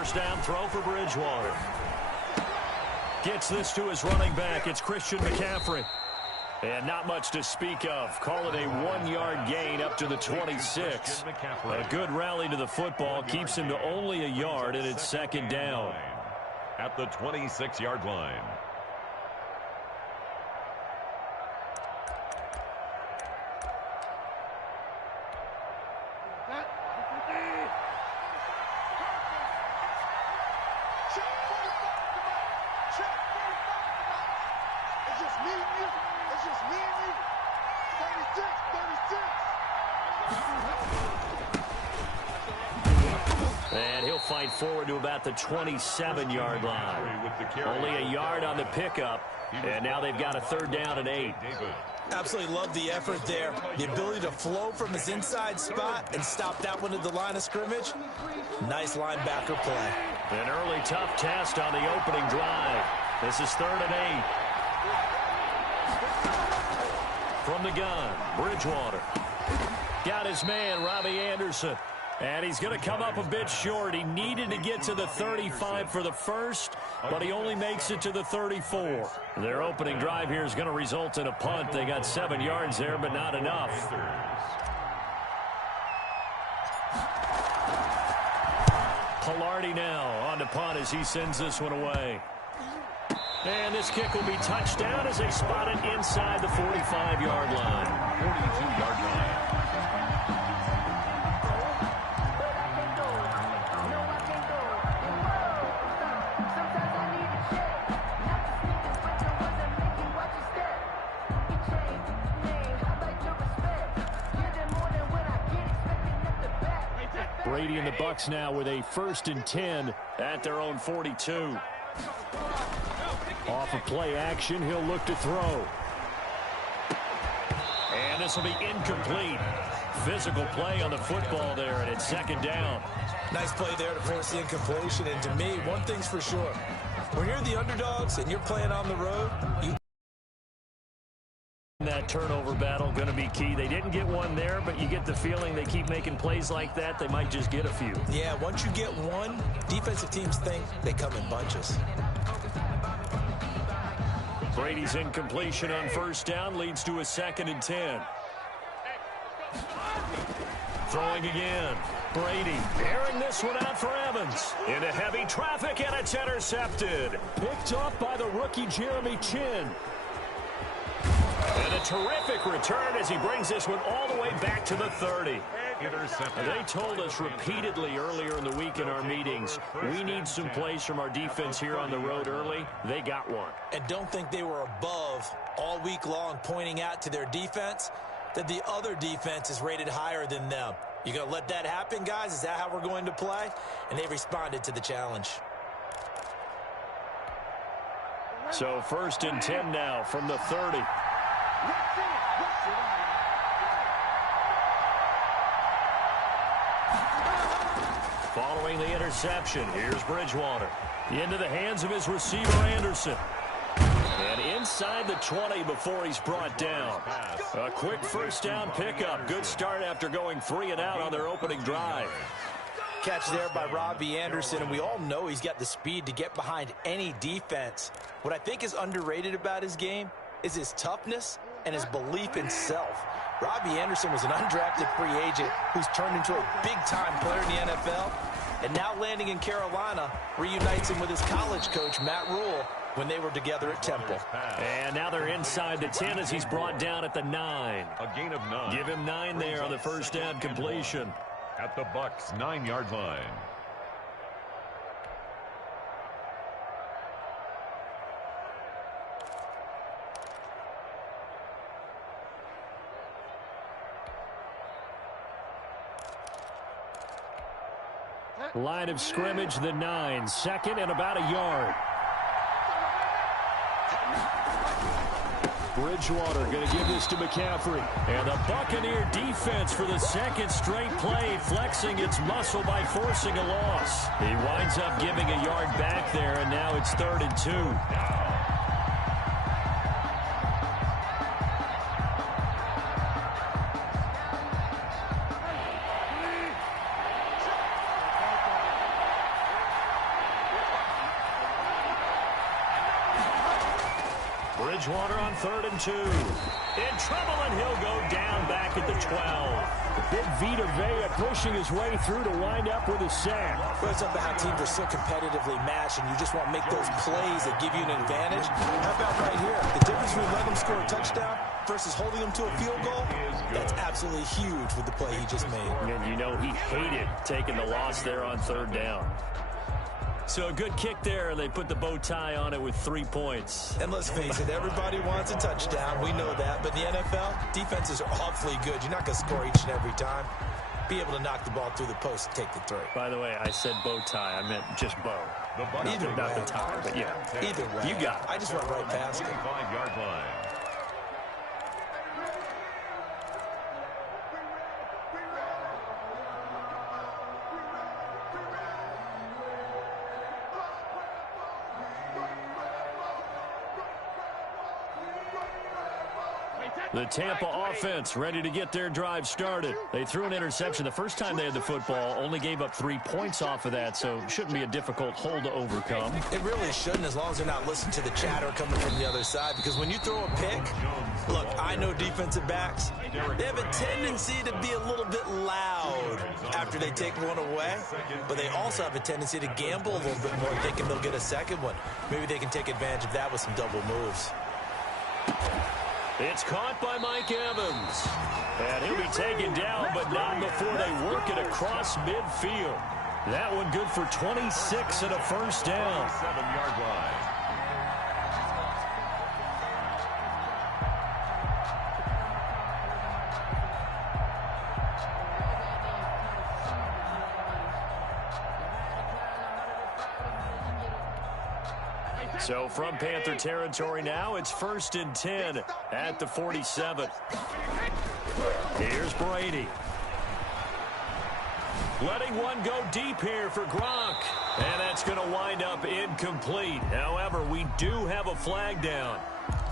First down throw for Bridgewater. Gets this to his running back. It's Christian McCaffrey. And not much to speak of. Call it a 1-yard gain up to the 26. A good rally to the football. Keeps him to only a yard, and it's second down. At the 26-yard line. And he'll fight forward to about the 27-yard line. Only a yard on the pickup, and now they've got a third down and 8. Absolutely love the effort there. The ability to flow from his inside spot and stop that one at the line of scrimmage. Nice linebacker play. An early tough test on the opening drive. This is third and 8. From the gun, Bridgewater. Got his man, Robbie Anderson. And he's going to come up a bit short. He needed to get to the 35 for the first, but he only makes it to the 34. Their opening drive here is going to result in a punt. They got 7 yards there, but not enough. Pilardi now on the punt as he sends this one away. And this kick will be touched down as they spot it inside the 45-yard line. 42-yard line. Brady and the Bucs now with a 1st and 10 at their own 42. Off of play action, he'll look to throw. And this will be incomplete. Physical play on the football there, and it's second down. Nice play there to force the incompletion. And to me, one thing's for sure. When you're the underdogs and you're playing on the road, that turnover battle going to be key. They didn't get one there, but you get the feeling they keep making plays like that, they might just get a few. Yeah, once you get one, defensive teams think they come in bunches. Brady's incompletion on first down leads to a 2nd and 10. Throwing again. Brady airing this one out for Evans. Into heavy traffic, and it's intercepted. Picked off by the rookie Jeremy Chin. And a terrific return as he brings this one all the way back to the 30. They told us repeatedly earlier in the week in our meetings, we need some plays from our defense here on the road early. They got one. And don't think they were above all week long, pointing out to their defense that the other defense is rated higher than them. You going to let that happen, guys? Is that how we're going to play? And they responded to the challenge. So 1st and 10 now from the 30. Following the interception, here's Bridgewater. Into the hands of his receiver, Anderson. And inside the 20 before he's brought down. A quick first down pickup. Good start after going 3 and out on their opening drive. Catch there by Robbie Anderson, and we all know he's got the speed to get behind any defense. What I think is underrated about his game is his toughness and his belief in self. Robbie Anderson was an undrafted free agent who's turned into a big-time player in the NFL, and now landing in Carolina reunites him with his college coach, Matt Rule, when they were together at Temple. And now they're inside the 10 as he's brought down at the 9. A gain of 9. Give him 9 there on the first down completion. At the Bucs' 9-yard line. Line of scrimmage, the 9. 2nd and about a yard. Bridgewater going to give this to McCaffrey. And the Buccaneer defense for the 2nd straight play, flexing its muscle by forcing a loss. He winds up giving a yard back there, and now it's 3rd and 2. Bridgewater on 3rd and 2. In trouble, and he'll go down back at the 12. Big Vita Vea pushing his way through to wind up with a sack. Well, it's about how teams are so competitively matched, and you just want to make those plays that give you an advantage. How about right here? The difference between letting them score a touchdown versus holding them to a field goal, that's absolutely huge with the play he just made. And you know he hated taking the loss there on 3rd down. So a good kick there. They put the bow tie on it with 3 points. And let's face it, everybody wants a touchdown. We know that. But in the NFL, defenses are awfully good. You're not going to score each and every time. Be able to knock the ball through the post and take the throw. By the way, I said bow tie. I meant just bow. Either way. Not the tie, but yeah. Either way. You got it. I just went right past it. 25-yard line. The Tampa offense ready to get their drive started. They threw an interception the first time they had the football, only gave up 3 points off of that, so shouldn't be a difficult hole to overcome. It really shouldn't, as long as they're not listening to the chatter coming from the other side, because when you throw a pick, look, I know defensive backs, they have a tendency to be a little bit loud after they take one away, but they also have a tendency to gamble a little bit more, thinking they'll get a second one. Maybe they can take advantage of that with some double moves. It's caught by Mike Evans. And he'll be taken down, but not before they work it across midfield. That one good for 26 and a first down. 7-yard line. So from Panther territory now, it's 1st and 10 at the 47. Here's Brady. Letting one go deep here for Gronk. And that's going to wind up incomplete. However, we do have a flag down.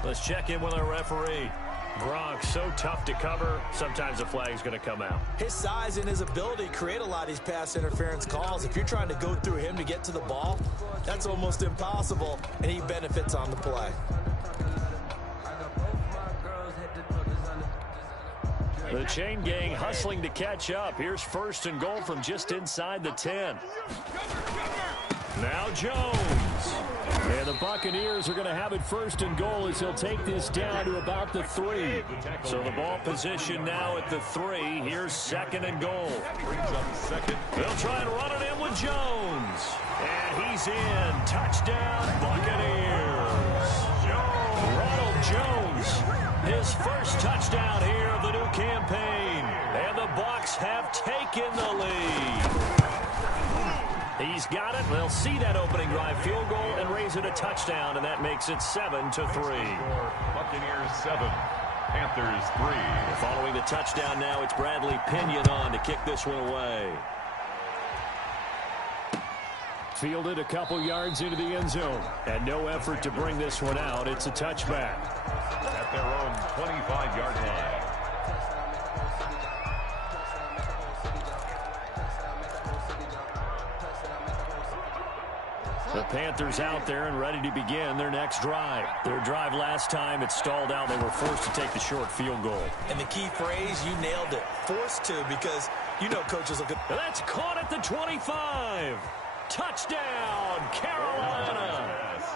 Let's check in with our referee. Gronk, so tough to cover, sometimes the flag's going to come out. His size and his ability create a lot of these pass interference calls. If you're trying to go through him to get to the ball, that's almost impossible, and he benefits on the play. The chain gang hustling to catch up. Here's 1st and goal from just inside the 10. Now Jones. And the Buccaneers are going to have it 1st and goal as he'll take this down to about the 3. So the ball position now at the 3. Here's 2nd and goal. They'll try and run it in with Jones. And he's in. Touchdown, Buccaneers. Ronald Jones, his first touchdown here of the new campaign. And the Bucs have taken the lead. He's got it. They'll see that opening drive field goal and raise it a touchdown, and that makes it 7-3. Buccaneers 7, Panthers 3. Following the touchdown now, it's Bradley Pinion on to kick this one away. Fielded a couple yards into the end zone, and no effort to bring this one out. It's a touchback. At their own 25-yard line. The Panthers out there and ready to begin their next drive. Their drive last time, it stalled out. They were forced to take the short field goal. And the key phrase, you nailed it, forced to, because you know coaches look at... That's caught at the 25. Touchdown, Carolina.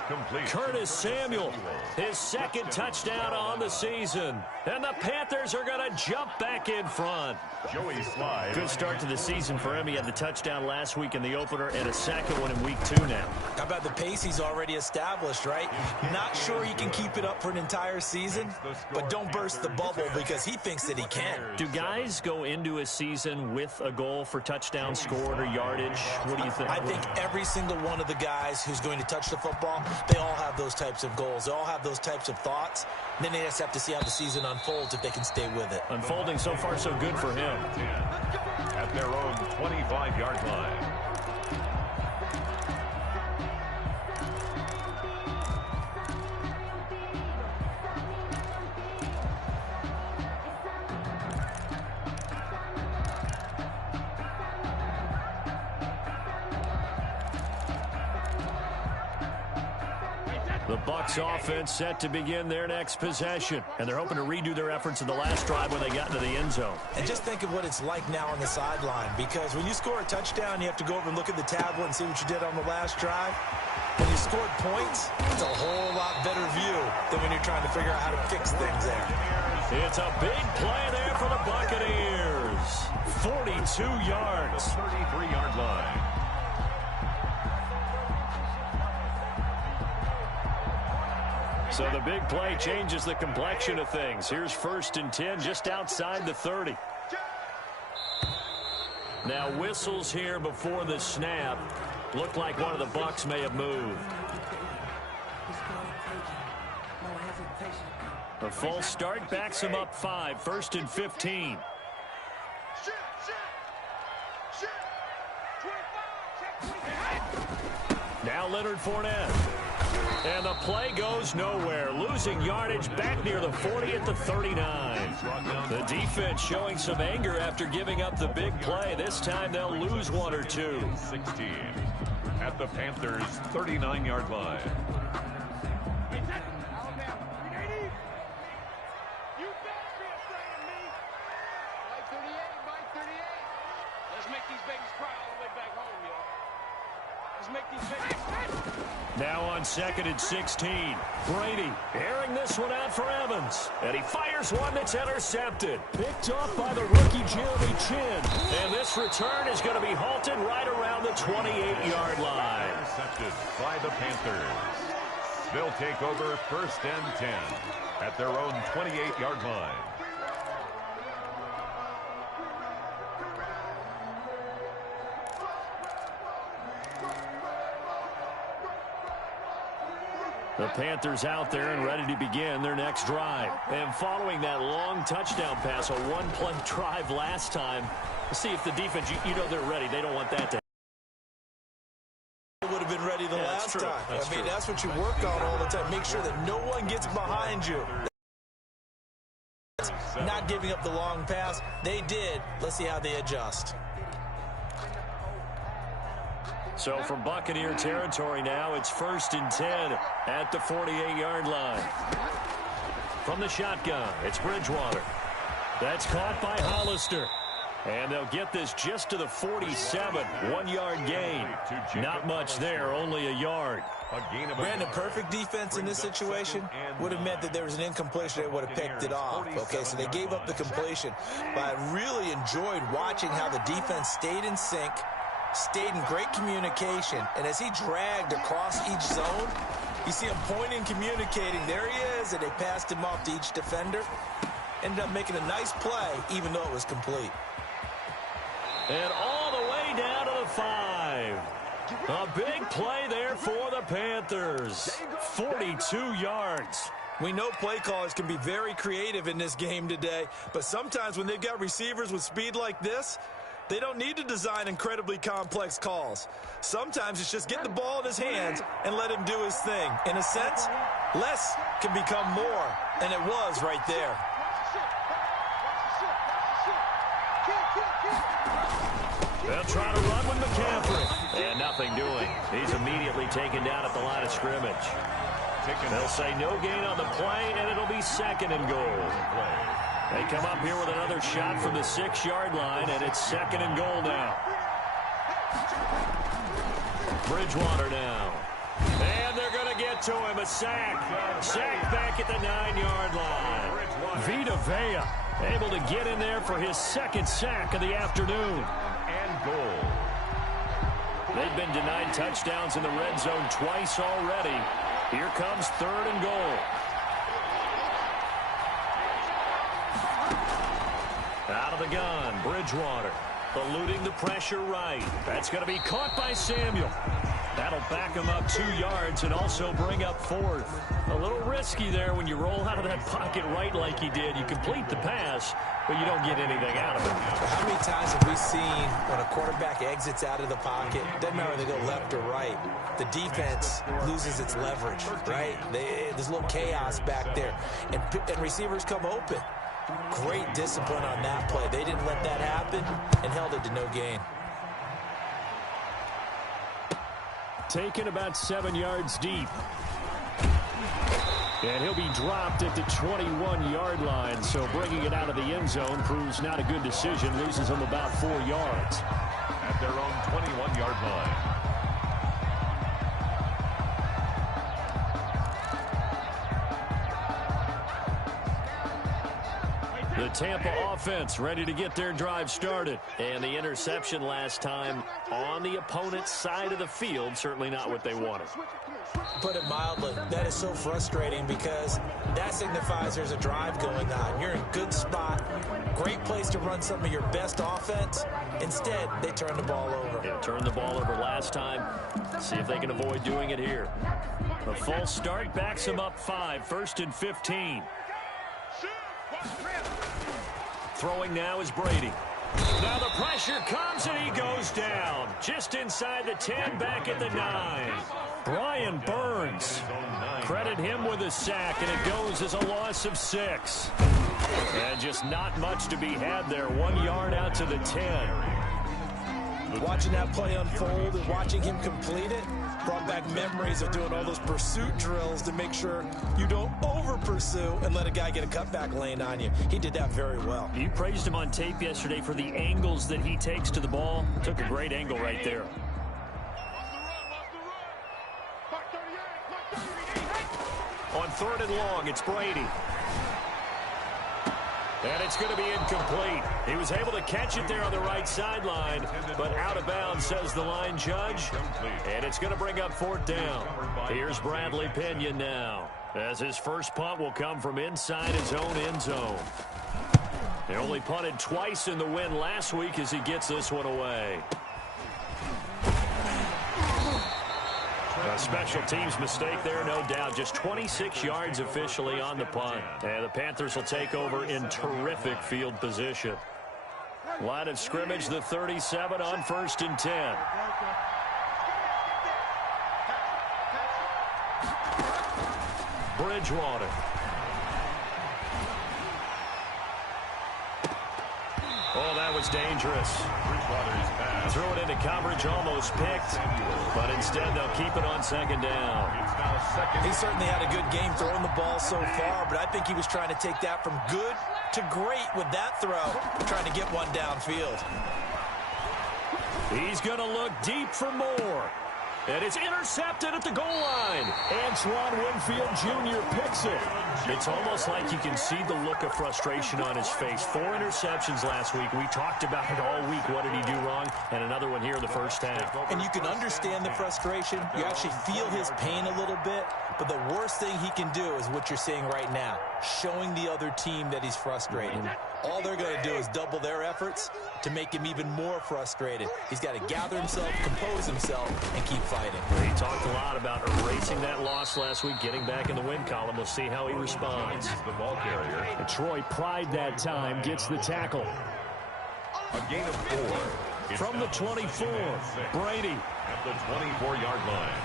Complete. Curtis Samuel, his 2nd touchdown on the season. And the Panthers are going to jump back in front. Joey Slide. Good start to the season for him. He had the touchdown last week in the opener and a second one in week 2 now. How about the pace he's already established, right? Not sure he can keep it up for an entire season, but don't burst the bubble because he thinks that he can. Do guys go into a season with a goal for touchdown scored or yardage? What do you think? I think every single one of the guys who's going to touch the football, they all have those types of goals. They all have those types of thoughts. And then they just have to see how the season unfolds if they can stay with it. Unfolding so far so good for him. At their own 25-yard line. The Bucs offense set to begin their next possession, and they're hoping to redo their efforts in the last drive when they got into the end zone. And just think of what it's like now on the sideline, because when you score a touchdown, you have to go over and look at the tablet and see what you did on the last drive. When you scored points, it's a whole lot better view than when you're trying to figure out how to fix things there. It's a big play there for the Buccaneers. 42 yards. 33-yard line. So the big play changes the complexion of things. Here's 1st and 10 just outside the 30. Now whistles here before the snap. Looked like one of the Bucs may have moved. A false start backs him up 5. 1st and 15. Now Leonard Fournette. And the play goes nowhere. Losing yardage back near the 40 at the 39. The defense showing some anger after giving up the big play. This time they'll lose 1 or 2. 16 at the Panthers' 39-yard line. Now on 2nd and 16. Brady airing this one out for Evans. And he fires one that's intercepted. Picked off by the rookie Jeremy Chin. And this return is going to be halted right around the 28-yard line. Intercepted by the Panthers. They'll take over 1st and 10 at their own 28-yard line. The Panthers out there and ready to begin their next drive. And following that long touchdown pass, a one-play drive last time, let's see if the defense, you know they're ready. They don't want that to Would have been ready the last time. I mean, that's what you work on all the time. Make sure that no one gets behind you. Not giving up the long pass. They did. Let's see how they adjust. So from Buccaneer territory now, it's 1st and 10 at the 48-yard line. From the shotgun, it's Bridgewater. That's caught by Hollister. And they'll get this just to the 47. 1-yard gain. Not much there, only a yard. Brandon, perfect defense in this situation would have meant that there was an incompletion. They would have picked it off. Okay, so they gave up the completion. But I really enjoyed watching how the defense stayed in sync, stayed in great communication, and as he dragged across each zone, you see him pointing, communicating. There he is, and they passed him off to each defender. Ended up making a nice play, even though it was complete. And all the way down to the 5. A big play there for the Panthers. 42 yards. We know play callers can be very creative in this game today, but sometimes when they've got receivers with speed like this, they don't need to design incredibly complex calls. Sometimes it's just get the ball in his hands and let him do his thing. In a sense, less can become more, and it was right there. They'll try to run with McCaffrey. And nothing doing. He's immediately taken down at the line of scrimmage. They'll say no gain on the play, and it'll be 2nd and goal. They come up here with another shot from the 6-yard line, and it's 2nd and goal now. Bridgewater now. And they're going to get to him. A sack. Sack back at the 9-yard line. Vita Vea able to get in there for his 2nd sack of the afternoon. And goal. They've been denied touchdowns in the red zone twice already. Here comes 3rd and goal. Out of the gun, Bridgewater. Eluding the pressure right. That's going to be caught by Samuel. That'll back him up 2 yards and also bring up 4th. A little risky there when you roll out of that pocket right like he did. You complete the pass, but you don't get anything out of it. How many times have we seen when a quarterback exits out of the pocket, doesn't matter whether they go left or right, the defense loses its leverage, right? There's a little chaos back there, and receivers come open. Great discipline on that play. They didn't let that happen and held it to no gain. Taken about 7 yards deep. And he'll be dropped at the 21-yard line. So bringing it out of the end zone proves not a good decision. Loses him about 4 yards. At their own 21-yard line. The Tampa offense ready to get their drive started. And the interception last time on the opponent's side of the field, certainly not what they wanted. Put it mildly, that is so frustrating because that signifies there's a drive going on. You're in good spot, great place to run some of your best offense. Instead, they turn the ball over. Yeah, turned the ball over last time. See if they can avoid doing it here. A false start backs him up 5, 1st and 15. Throwing now is Brady. Now the pressure comes and he goes down. Just inside the 10, back at the 9. Brian Burns. Credit him with a sack, and it goes as a loss of 6. And just not much to be had there. 1 yard out to the 10. Watching that play unfold and watching him complete it brought back memories of doing all those pursuit drills to make sure you don't over-pursue and let a guy get a cutback lane on you. He did that very well. You praised him on tape yesterday for the angles that he takes to the ball. Took a great angle right there. On 3rd and long, it's Brady. And it's going to be incomplete. He was able to catch it there on the right sideline, but out of bounds, says the line judge. And it's going to bring up 4th down. Here's Bradley Pinion now, as his first punt will come from inside his own end zone. They only punted twice in the win last week as he gets this one away. A special teams mistake there, no doubt. Just 26 yards officially on the punt. And the Panthers will take over in terrific field position. Line of scrimmage, the 37 on 1st and 10. Bridgewater. Oh, that was dangerous. Threw it into coverage, almost picked, but instead they'll keep it on 2nd down. He certainly had a good game throwing the ball so far, but I think he was trying to take that from good to great with that throw, trying to get one downfield. He's going to look deep for more. And it's intercepted at the goal line. Antoine Winfield Jr. picks it. It's almost like you can see the look of frustration on his face. 4 interceptions last week. We talked about it all week. What did he do wrong? And another one here in the first half. And you can understand the frustration. You actually feel his pain a little bit. But the worst thing he can do is what you're seeing right now, showing the other team that he's frustrated. All they're going to do is double their efforts to make him even more frustrated. He's got to gather himself, compose himself, and keep fighting. He talked a lot about erasing that loss last week, getting back in the win column. We'll see how he responds. The ball carrier. Detroit Pride that time gets the tackle. A gain of 4. From the 24, Brady. At the 24-yard line.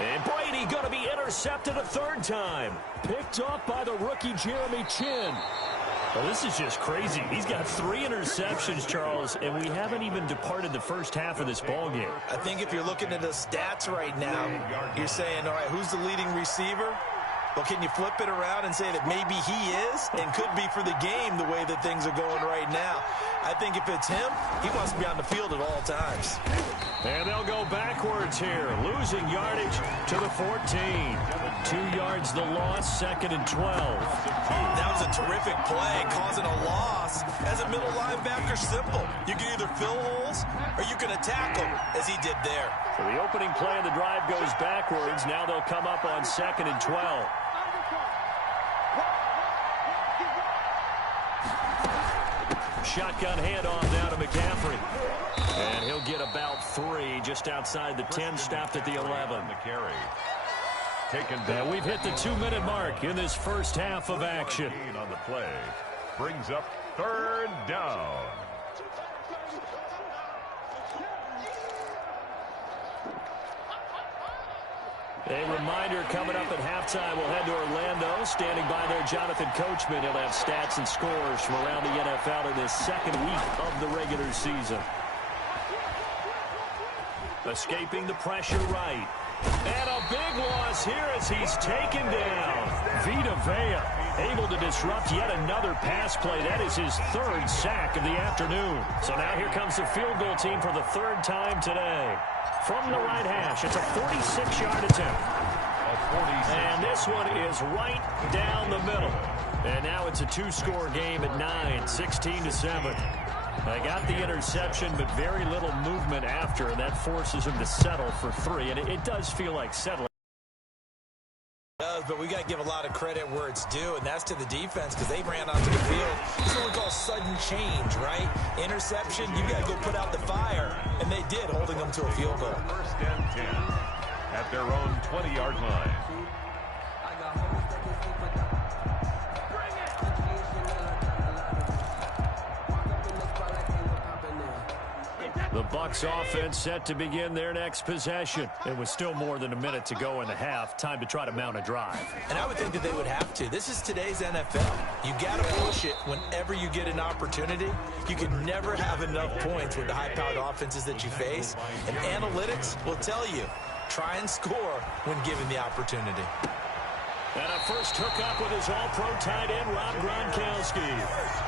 And Brady going to be intercepted a 3rd time. Picked up by the rookie Jeremy Chin. Well, this is just crazy. He's got 3 interceptions, Charles, and we haven't even departed the first half of this ball game. I think if you're looking at the stats right now, you're saying, all right, who's the leading receiver? Well, can you flip it around and say that maybe he is and could be for the game the way that things are going right now? I think if it's him, he wants to be on the field at all times. And they'll go backwards here, losing yardage to the 14. 2 yards the loss, 2nd and 12. That was a terrific play, causing a loss. As a middle linebacker, simple. You can either fill holes or you can attack them, as he did there. So the opening play of the drive goes backwards. Now they'll come up on 2nd and 12. Shotgun handoff now to McCaffrey. And he'll get about 3 just outside the 10, stopped at the 11. The carry. And we've hit the 2-minute mark in this first half of action. On the play. Brings up 3rd down. A reminder coming up at halftime, we'll head to Orlando. Standing by there, Jonathan Coachman. He'll have stats and scores from around the NFL in this 2nd week of the regular season. Escaping the pressure right. And a big loss is here as he's taken down. Vita Vea able to disrupt yet another pass play. That is his third sack of the afternoon. So now here comes the field goal team for the third time today. From the right hash, it's a 46-yard attempt. And this one is right down the middle. And now it's a two-score game at 9, 16-7. They got the interception, but very little movement after, and that forces him to settle for 3. And it does feel like settling. It does, but we got to give a lot of credit where it's due, and that's to the defense because they ran onto the field. This is what we call sudden change, right? Interception, you got to go put out the fire, and they did, holding them to a field goal. First and 10 at their own 20-yard line. The Bucs offense set to begin their next possession. It was still more than a minute to go in the half. Time to try to mount a drive. And I would think that they would have to. This is today's NFL. You got to push it whenever you get an opportunity. You can never have enough points with the high-powered offenses that you face. And analytics will tell you, try and score when given the opportunity. And a first hookup with his all-pro tight end, Rob Gronkowski.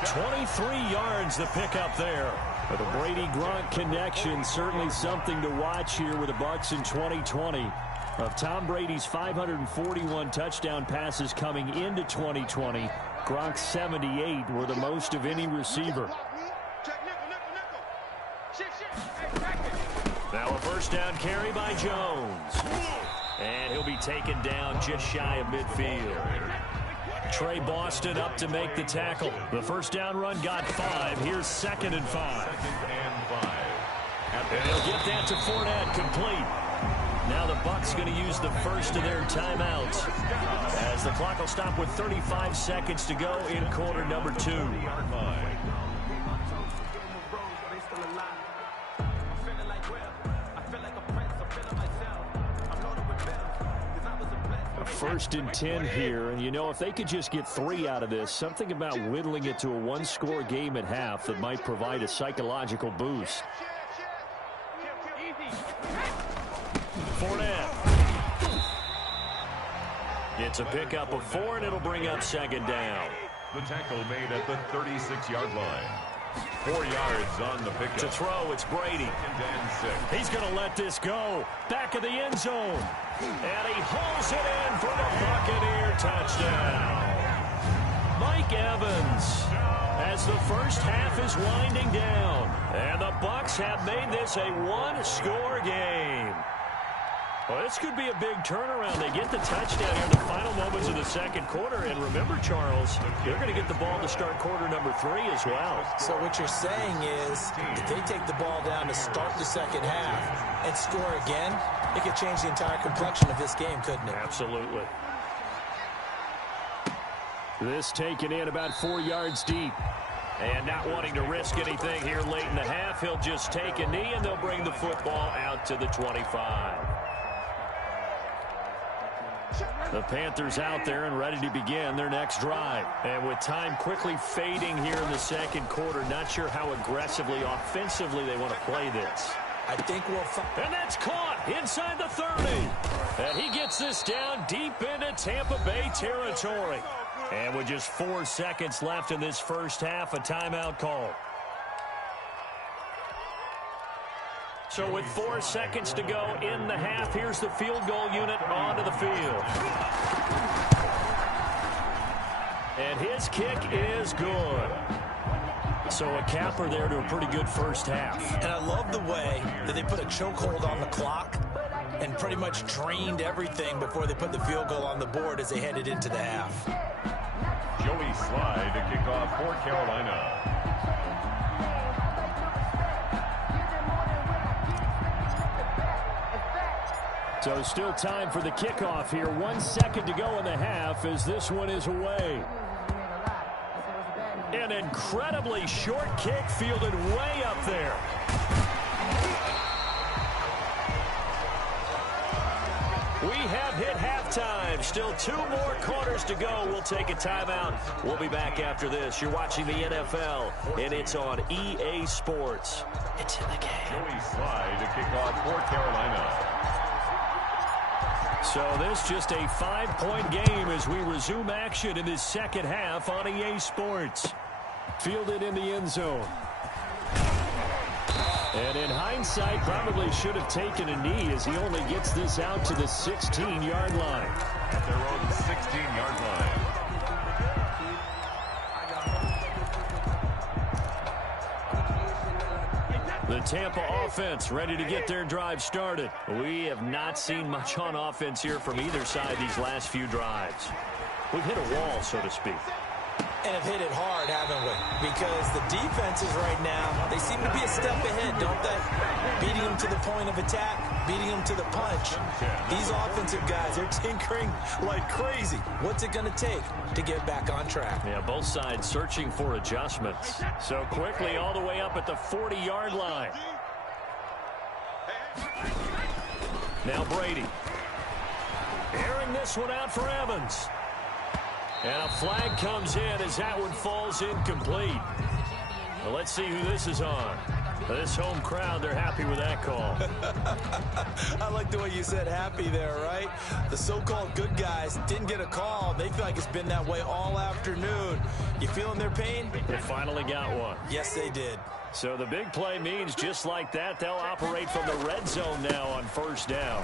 23 yards the pickup there. But the Brady-Gronk connection, certainly something to watch here with the Bucs in 2020. Of Tom Brady's 541 touchdown passes coming into 2020, Gronk's 78 were the most of any receiver. Now a first down carry by Jones. And he'll be taken down just shy of midfield. Trey Boston up to make the tackle. The first down run got 5. Here's 2nd and 5. And he'll get that to Fournette complete. Now the Bucs going to use the first of their timeouts as the clock will stop with 35 seconds to go in quarter number 2. First and 10 here, and you know, if they could just get 3 out of this, something about whittling it to a one-score game at half that might provide a psychological boost. Fournette gets a pickup of 4, and it'll bring up 2nd down. The tackle made at the 36-yard line. 4 yards on the pickup. To throw, it's Brady. He's going to let this go. Back of the end zone. And he hauls it in for the Buccaneer touchdown. Mike Evans, as the first half is winding down. And the Bucs have made this a one-score game. Well, this could be a big turnaround. They get the touchdown here in the final moments of the second quarter. And remember, Charles, they're going to get the ball to start quarter number 3 as well. So what you're saying is if they take the ball down to start the second half and score again, it could change the entire complexion of this game, couldn't it? Absolutely. This taken in about 4 yards deep. And not wanting to risk anything here late in the half, he'll just take a knee, and they'll bring the football out to the 25. The Panthers out there and ready to begin their next drive. And with time quickly fading here in the second quarter, not sure how aggressively, offensively they want to play this. I think we'll find. And that's caught inside the 30. And he gets this down deep into Tampa Bay territory. And with just 4 seconds left in this first half, a timeout call. So with 4 seconds to go in the half, here's the field goal unit onto the field. And his kick is good. So a capper there to a pretty good first half. And I love the way that they put a chokehold on the clock and pretty much drained everything before they put the field goal on the board as they headed into the half. Joey Slye to kick off for Carolina. So still time for the kickoff here. 1 second to go in the half as this one is away. An incredibly short kick fielded way up there. We have hit halftime. Still 2 more quarters to go. We'll take a timeout. We'll be back after this. You're watching the NFL, and it's on EA Sports. It's in the game. Joey Slye to kick off for Carolina. So this just a 5-point game as we resume action in this second half on EA Sports. Fielded in the end zone. And in hindsight, probably should have taken a knee as he only gets this out to the 16-yard line. At their own 16-yard line. The Tampa offense ready to get their drive started. We have not seen much on offense here from either side these last few drives. We've hit a wall, so to speak. And have hit it hard, haven't we? Because the defenses right now, they seem to be a step ahead, don't they? Beating them to the point of attack, beating them to the punch. These offensive guys, they're tinkering like crazy. What's it going to take to get back on track? Yeah, both sides searching for adjustments. So quickly all the way up at the 40-yard line. Now Brady. Airing this one out for Evans. And a flag comes in as that one falls incomplete. Well, let's see who this is on. This home crowd, they're happy with that call. I like the way you said happy there, right? The so-called good guys didn't get a call. They feel like it's been that way all afternoon. You feeling their pain? They finally got one. Yes, they did. So the big play means just like that, they'll operate from the red zone now on first down.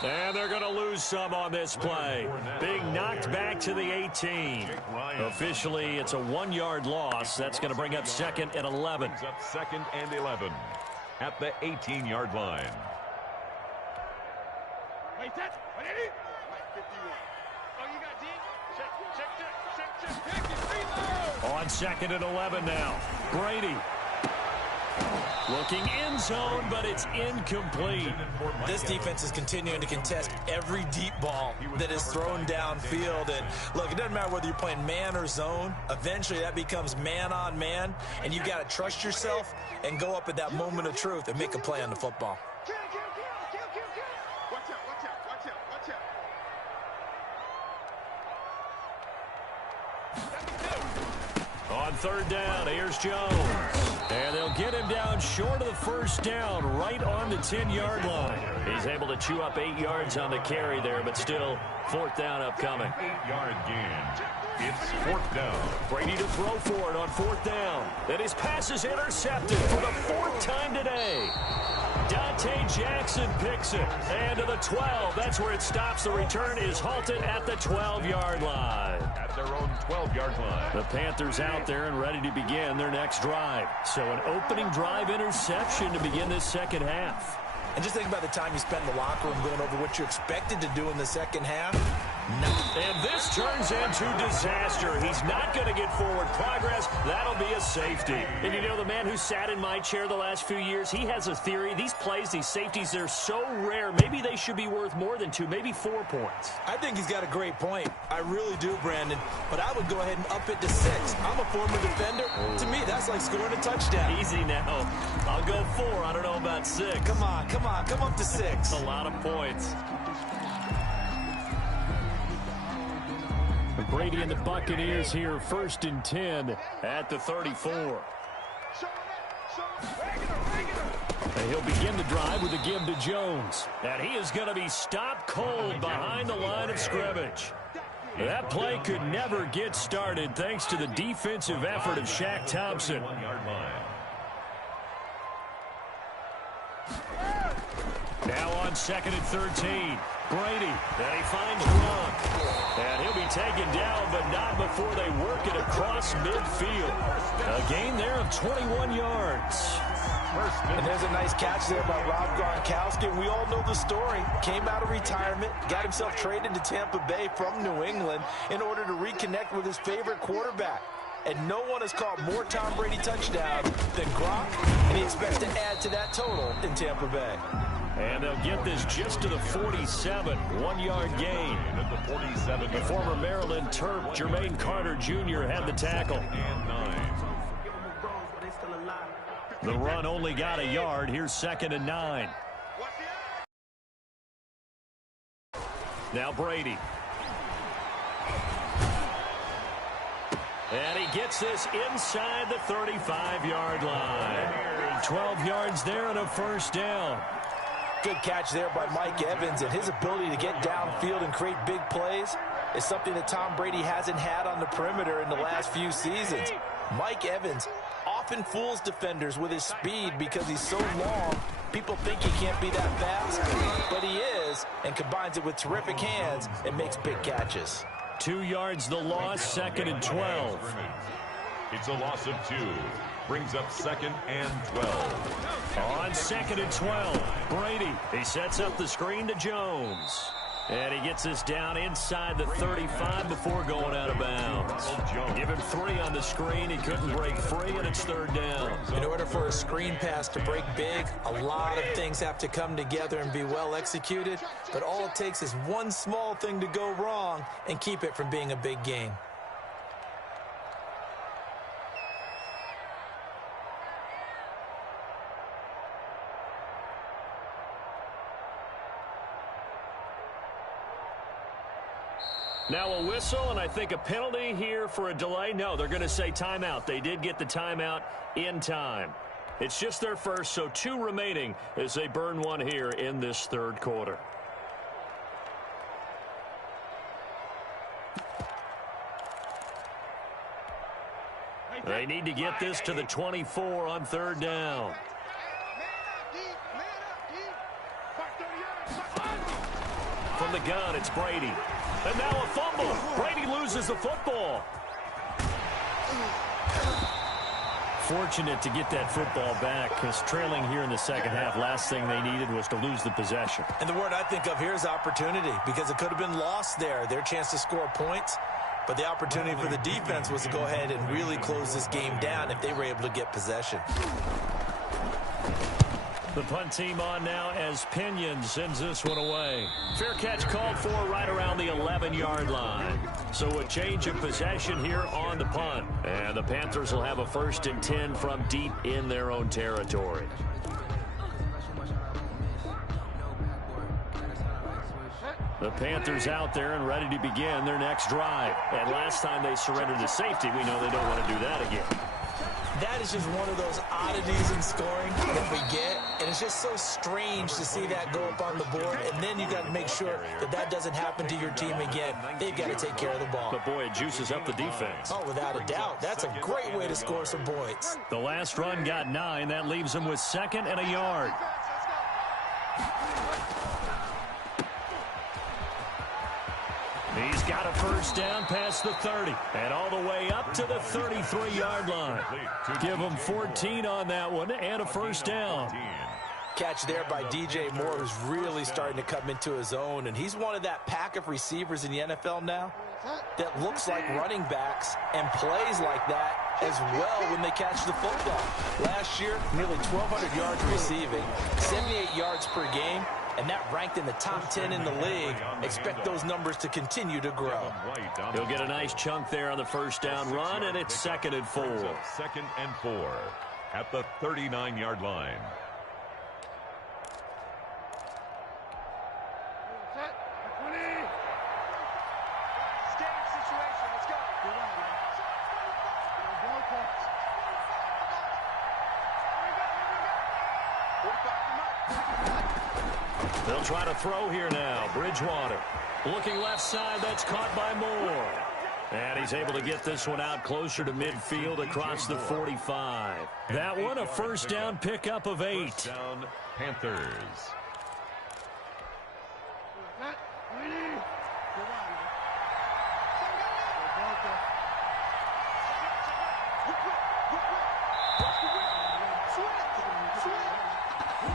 And they're going to lose some on this play. Being knocked back to the 18. Officially, it's a 1-yard loss. That's going to bring up 2nd and 11. Brings up 2nd and 11 at the 18-yard line. On 2nd and 11 now. Brady. Looking end zone, but it's incomplete. This defense is continuing to contest every deep ball that is thrown downfield. And look, it doesn't matter whether you're playing man or zone. Eventually, that becomes man on man. And you've got to trust yourself and go up at that moment of truth and make a play on the football. On 3rd down, here's Jones. And they'll get him down short of the first down, right on the 10-yard line. He's able to chew up 8 yards on the carry there, but still 4th down upcoming. 8-yard gain. It's 4th down. Brady to throw for it on 4th down. And his pass is intercepted for the 4th time today. Dante Jackson picks it. And to the 12. That's where it stops. The return is halted at the 12-yard line. At their own 12-yard line. The Panthers out there and ready to begin their next drive. So an opening drive interception to begin this second half. And just think about the time you spend in the locker room going over what you're expected to do in the second half. No. And this turns into disaster. He's not going to get forward progress. That'll be a safety. And you know, the man who sat in my chair the last few years, he has a theory. These plays, these safeties, they're so rare. Maybe they should be worth more than 2, maybe 4 points. I think he's got a great point. I really do, Brandon. But I would go ahead and up it to 6. I'm a former defender. To me, that's like scoring a touchdown. Easy now. I'll go 4. I don't know about 6. Come on. Come up to 6. A lot of points. Brady and the Buccaneers here, 1st and 10 at the 34. And he'll begin the drive with a give to Jones. And he is going to be stopped cold behind the line of scrimmage. That play could never get started thanks to the defensive effort of Shaq Thompson. Now on 2nd and 13. Brady, and he finds Gronk. And he'll be taken down, but not before they work it across midfield. A gain there of 21 yards. And there's a nice catch there by Rob Gronkowski. We all know the story. Came out of retirement, got himself traded to Tampa Bay from New England in order to reconnect with his favorite quarterback. And no one has caught more Tom Brady touchdowns than Gronk, and he expects to add to that total in Tampa Bay. And they'll get this just to the 47, 1-yard gain. At the 47. The former Maryland Terp, Jermaine Carter Jr. had the tackle. And 9. The run only got a yard. Here's 2nd and 9. Now Brady. And he gets this inside the 35-yard line. 12 yards there and a first down. Good catch there by Mike Evans, and his ability to get downfield and create big plays is something that Tom Brady hasn't had on the perimeter in the last few seasons. Mike Evans often fools defenders with his speed because he's so long. People think he can't be that fast, but he is, and combines it with terrific hands and makes big catches. 2 yards the loss, 2nd and 12. It's a loss of 2. Brings up 2nd and 12. On 2nd and 12, Brady. He sets up the screen to Jones. And he gets us down inside the 35 before going out of bounds. Give him 3 on the screen. He couldn't break free, and it's 3rd down. In order for a screen pass to break big, a lot of things have to come together and be well executed. But all it takes is one small thing to go wrong and keep it from being a big gain. Now a whistle, and I think a penalty here for a delay. No, they're going to say timeout. They did get the timeout in time. It's just their first, so 2 remaining as they burn 1 here in this 3rd quarter. They need to get this to the 24 on 3rd down. From the gun, it's Brady. And now a fumble. Brady loses the football. Fortunate to get that football back, because trailing here in the 2nd half, last thing they needed was to lose the possession. And the word I think of here is opportunity, because it could have been lost there, their chance to score points. But the opportunity for the defense was to go ahead and really close this game down if they were able to get possession. The punt team on now as Pinion sends this one away. Fair catch called for right around the 11-yard line. So a change of possession here on the punt. And the Panthers will have a 1st and 10 from deep in their own territory. The Panthers out there and ready to begin their next drive. And last time they surrendered to safety, we know they don't want to do that again. That is just one of those oddities in scoring that we get, and it's just so strange to see that go up on the board, and then you got to make sure that that doesn't happen to your team again. They've got to take care of the ball. But boy, it juices up the defense. Oh, without a doubt. That's a great way to score some points. The last run got 9. That leaves them with 2nd and a yard. He's got a 1st down past the 30 and all the way up to the 33-yard line. Give him 14 on that one and a 1st down. Catch there by DJ Moore, who's really starting to come into his own, and he's one of that pack of receivers in the NFL now that looks like running backs and plays like that as well when they catch the football. Last year, nearly 1,200 yards receiving, 78 yards per game, and that ranked in the top 10 in the league. Expect those numbers to continue to grow. He'll get a nice chunk there on the 1st down run, and it's 2nd and 4. 2nd and 4 at the 39-yard line. They'll try to throw here now. Bridgewater looking left side. That's caught by Moore. And he's able to get this one out closer to midfield across the 45. That one a 1st down pickup of 8. 1st down, Panthers.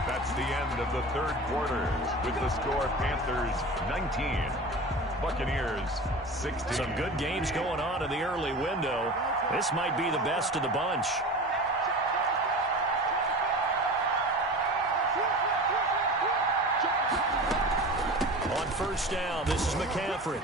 That's the end of the 3rd quarter with the score Panthers 19, Buccaneers 16. Some good games going on in the early window. This might be the best of the bunch. On 1st down, this is McCaffrey.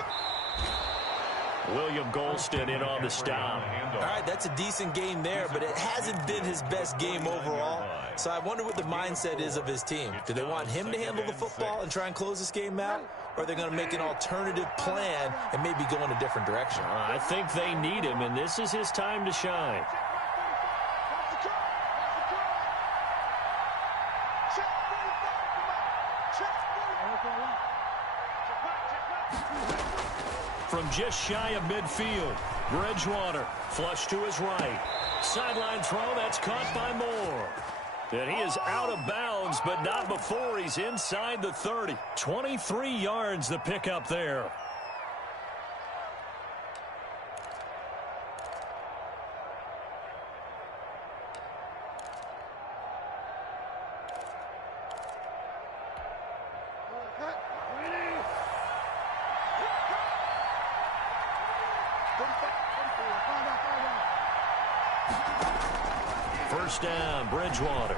William Golston in on the stop. All right, that's a decent game there, but it hasn't been his best game overall. So I wonder what the mindset is of his team. Do they want him to handle the football and try and close this game out? Or are they going to make an alternative plan and maybe go in a different direction? I think they need him, and this is his time to shine. From just shy of midfield, Bridgewater flush to his right. Sideline throw, that's caught by Moore. And he is out of bounds, but not before he's inside the 30. 23 yards the pickup there. First down, Bridgewater.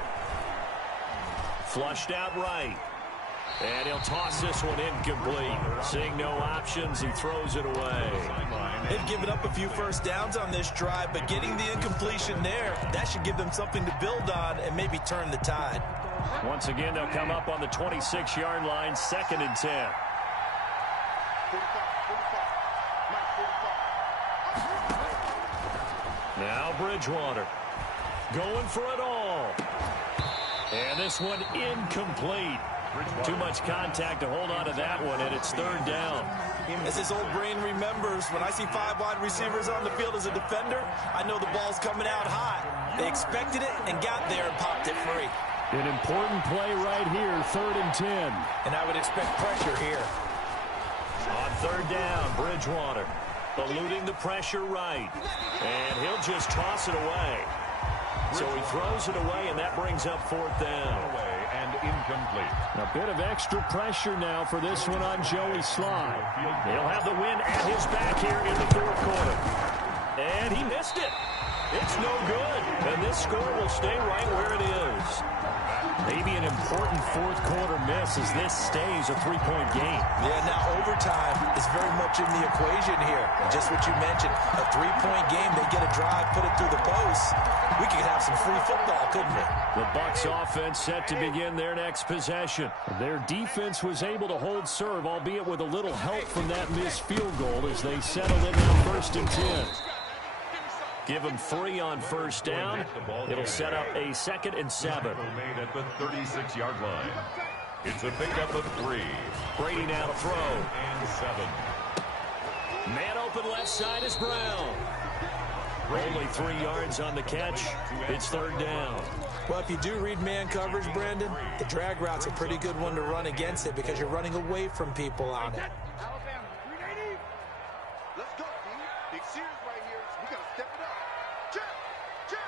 Flushed out right. And he'll toss this one incomplete. Seeing no options, he throws it away. They've given up a few first downs on this drive, but getting the incompletion there, that should give them something to build on and maybe turn the tide. Once again, they'll come up on the 26-yard line, 2nd and 10. Now Bridgewater going for it all. And this one incomplete. Too much contact to hold on to that one, and it's 3rd down. As his old brain remembers, when I see 5 wide receivers on the field as a defender, I know the ball's coming out high. They expected it and got there and popped it free. An important play right here, 3rd and 10. And I would expect pressure here. On 3rd down, Bridgewater eluding the pressure right. And he'll just toss it away. So he throws it away, and that brings up 4th down. Away and incomplete. A bit of extra pressure now for this one on Joey Sly. He'll have the win at his back here in the 4th quarter. And he missed it. It's no good. And this score will stay right where it is. Maybe an important 4th quarter miss as this stays a 3-point game. Yeah, now overtime is very much in the equation here. Just what you mentioned, a 3-point game, they get a drive, put it through the post. We could have some free football, couldn't we? The Bucs offense set to begin their next possession. Their defense was able to hold serve, albeit with a little help from that missed field goal as they settled in now 1st and 10. Give them 3 on 1st down. It'll set up a 2nd and 7. Made at the 36-yard line. It's a pickup of 3. Brady now to throw. And 7. Man open left side is Brown. Only 3 yards on the catch. It's 3rd down. Well, if you do read man coverage, Brandon, the drag route's a pretty good one to run against it because you're running away from people on it. Let's go, team. Big series right here, so we got to step it up. Check, check,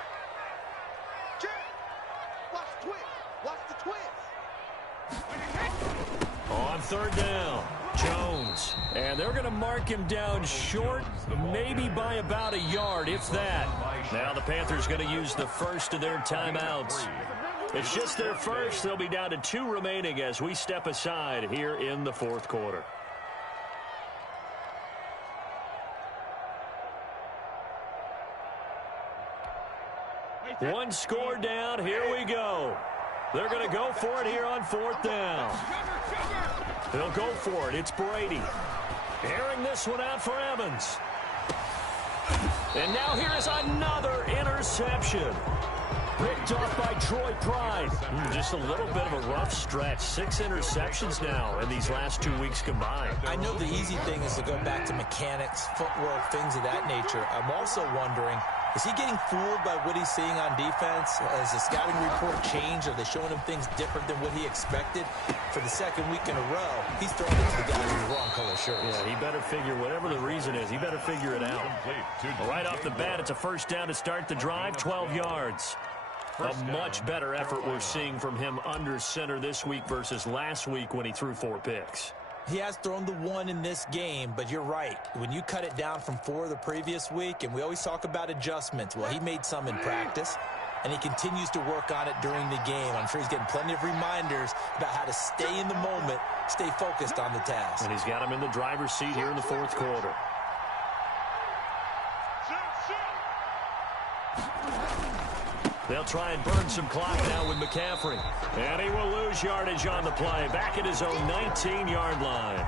check. Watch the twist. Watch the twist. On 3rd down, Jones. And they're going to mark him down short, maybe by about a yard, if that. Now the Panthers going to use the first of their timeouts. It's just their first. They'll be down to 2 remaining as we step aside here in the 4th quarter. One score down. Here we go. They're going to go for it here on 4th down. They'll go for it. It's Brady. Airing this one out for Evans. And now here is another interception. Picked off by Troy Pride. Just a little bit of a rough stretch. 6 interceptions now in these last 2 weeks combined. I know the easy thing is to go back to mechanics, footwork, things of that nature. I'm also wondering, is he getting fooled by what he's seeing on defense? Has the scouting report changed? Are they showing him things different than what he expected? For the 2nd week in a row, he's throwing it to the guys in the wrong color shirts. Yeah, he better figure, whatever the reason is, he better figure it out. Right off the bat, it's a 1st down to start the drive, 12 yards. A much better effort we're seeing from him under center this week versus last week when he threw 4 picks. He has thrown the 1 in this game, but you're right. When you cut it down from 4 the previous week, and we always talk about adjustments, well, he made some in practice, and he continues to work on it during the game. I'm sure he's getting plenty of reminders about how to stay in the moment, stay focused on the task. And he's got him in the driver's seat here in the 4th quarter. They'll try and burn some clock now with McCaffrey. And he will lose yardage on the play. Back at his own 19-yard line.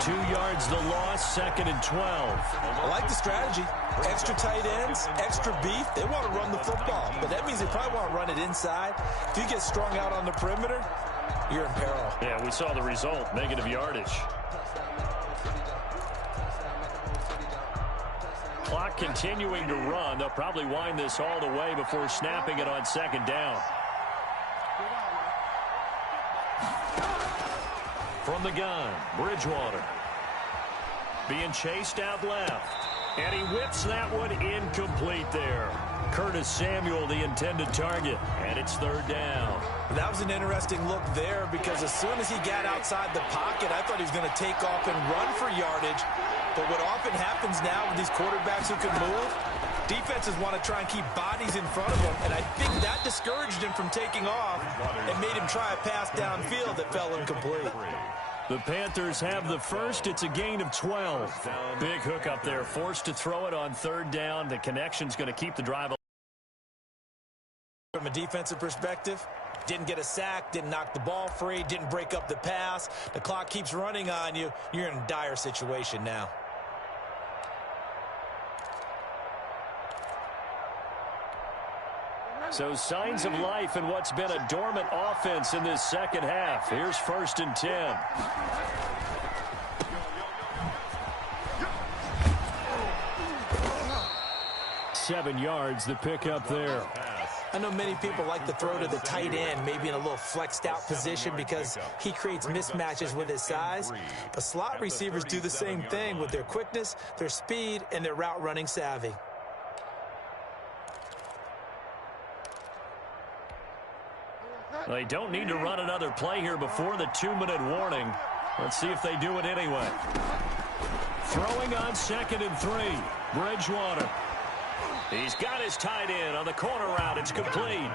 2 yards the loss, 2nd and 12. I like the strategy. Extra tight ends, extra beef. They want to run the football, but that means they probably want to run it inside. If you get strung out on the perimeter, you're in peril. Yeah, we saw the result, negative yardage. continuing to run. They'll probably wind this all the way before snapping it on second down. From the gun, Bridgewater. Being chased out left. And he whips that one incomplete there. Curtis Samuel, the intended target. And it's third down. That was an interesting look there because as soon as he got outside the pocket, I thought he was going to take off and run for yardage. But what often happens now with these quarterbacks who can move, defenses want to try and keep bodies in front of them. And I think that discouraged him from taking off and made him try a pass downfield that fell incomplete. The Panthers have the first. It's a gain of 12. Big hook up there. Forced to throw it on third down. The connection's going to keep the drive. From a defensive perspective, didn't get a sack, didn't knock the ball free, didn't break up the pass. The clock keeps running on you. You're in a dire situation now. So signs of life in what's been a dormant offense in this second half. Here's 1st and 10. Seven yards, the pickup there. I know many people like to throw to the tight end, maybe in a little flexed out position because he creates mismatches with his size. But slot receivers do the same thing with their quickness, their speed, and their route running savvy. They don't need to run another play here before the 2-minute warning. Let's see if they do it anyway. Throwing on 2nd and 3. Bridgewater. He's got his tight end on the corner route. It's complete.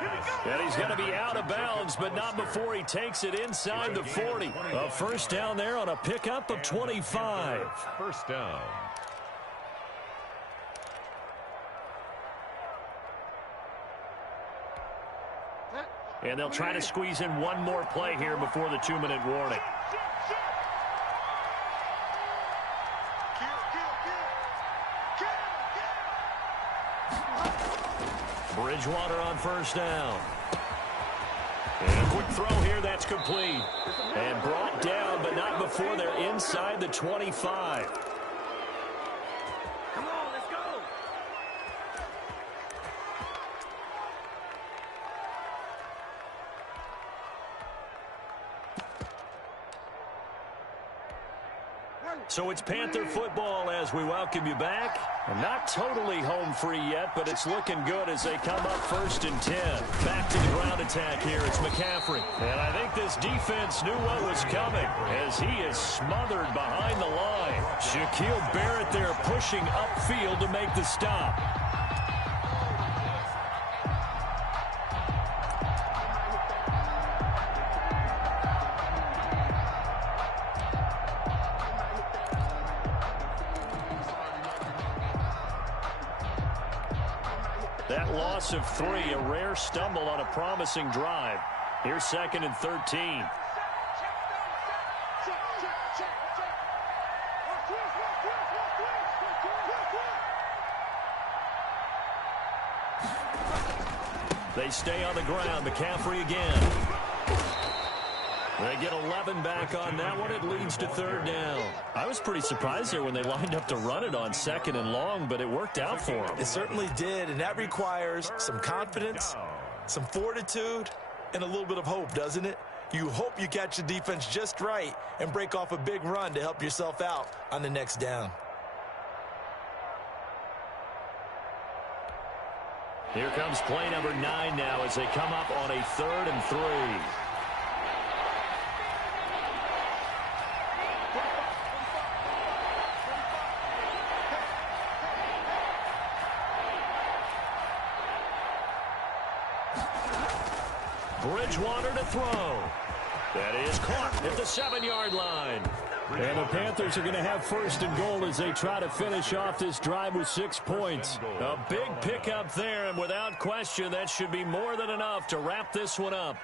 And he's going to be out of bounds, but not before he takes it inside the 40. A first down there on a pickup of 25. First down. And they'll try to squeeze in one more play here before the 2-minute warning. Bridgewater on first down. And a quick throw here, that's complete. And brought down, but not before they're inside the 25. Come on, let's go. So it's Panther football as we welcome you back. And not totally home free yet, but it's looking good as they come up 1st and 10. Back to the ground attack here. It's McCaffrey. And I think this defense knew what was coming as he is smothered behind the line. Shaquille Barrett there pushing upfield to make the stop. That loss of 3, a rare stumble on a promising drive. Here's 2nd and 13. They stay on the ground. McCaffrey again. They get 11 back on that one. It leads to 3rd down. I was pretty surprised there when they lined up to run it on 2nd and long, but it worked out for them. It certainly did, and that requires some confidence, some fortitude, and a little bit of hope, doesn't it? You hope you catch the defense just right and break off a big run to help yourself out on the next down. Here comes play number 9 now as they come up on a 3rd and 3. Bridgewater to throw. That is caught at the 7-yard line. And the Panthers are going to have 1st and goal as they try to finish off this drive with 6 points. A big pickup there, and without question, that should be more than enough to wrap this one up.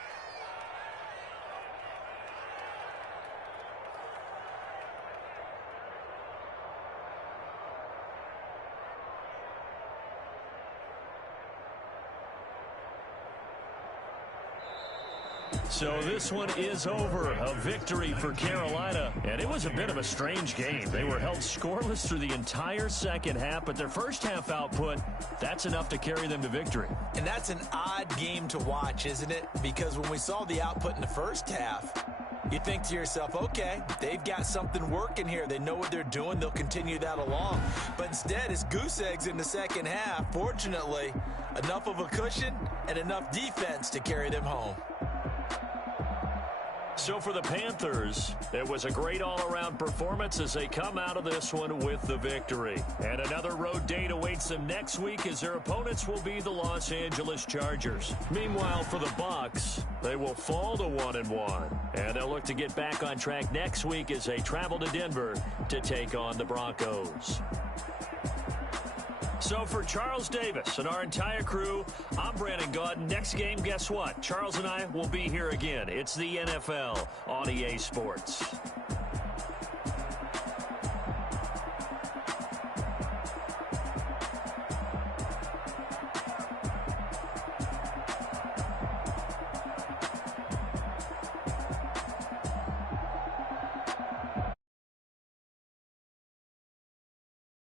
So this one is over. A victory for Carolina. And it was a bit of a strange game. They were held scoreless through the entire second half, but their first half output, that's enough to carry them to victory. And that's an odd game to watch, isn't it? Because when we saw the output in the first half, you think to yourself, okay, they've got something working here. They know what they're doing. They'll continue that along. But instead, it's goose eggs in the second half. Fortunately, enough of a cushion and enough defense to carry them home. So for the Panthers, it was a great all-around performance as they come out of this one with the victory. And another road date awaits them next week as their opponents will be the Los Angeles Chargers. Meanwhile, for the Bucks, they will fall to 1-1. And they'll look to get back on track next week as they travel to Denver to take on the Broncos. So for Charles Davis and our entire crew, I'm Brandon Gaudin. Next game, guess what? Charles and I will be here again. It's the NFL on EA Sports.